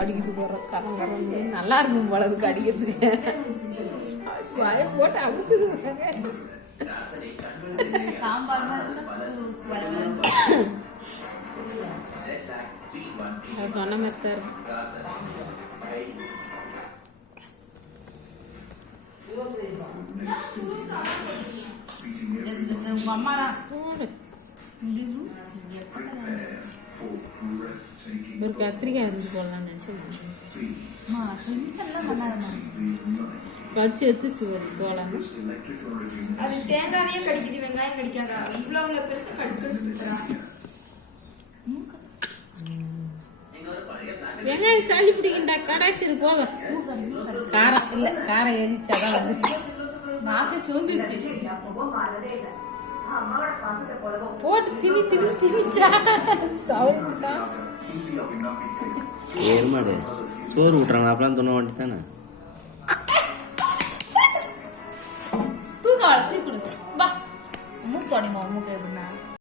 கடிக்கிட்டு போகிறோம் கரங்கரன்னு நல்லா இருக்கும் போல அதுக்கு அடிக்கிறதுக்கு வாய போட்டு அமுக்குது சாம்பார் சொன்ன மாதிரி தான் இருக்கும். அம்மா தான் ஒரு கத்திரிக்காய் இருந்து போடலாம்னு நினச்சேன். கடிச்சு எடுத்துச்சு வருது தோலான்னு. அது தேங்காயே கடிக்குது, வெங்காயம் கடிக்காதா? இவ்வளவு பெருசா கடிச்சு கடிச்சு கொடுக்குறான். வெங்காயம் சளி பிடிக்கின்றா கடாசி போதும். காரம் இல்லை, காரம் எரிச்சாதான் வந்துச்சு. நாக்கு சோந்துச்சு போட்டு திணி திணி திணிச்சா சவுண்டா. ஏறுமாடு சோறு விட்டுறாங்க அப்பலாம் துணை வாட்டி தானே தூக்க வளர்த்து கொடுத்து பா மூக்கு அடிமா மூக்கு எப்படின்னா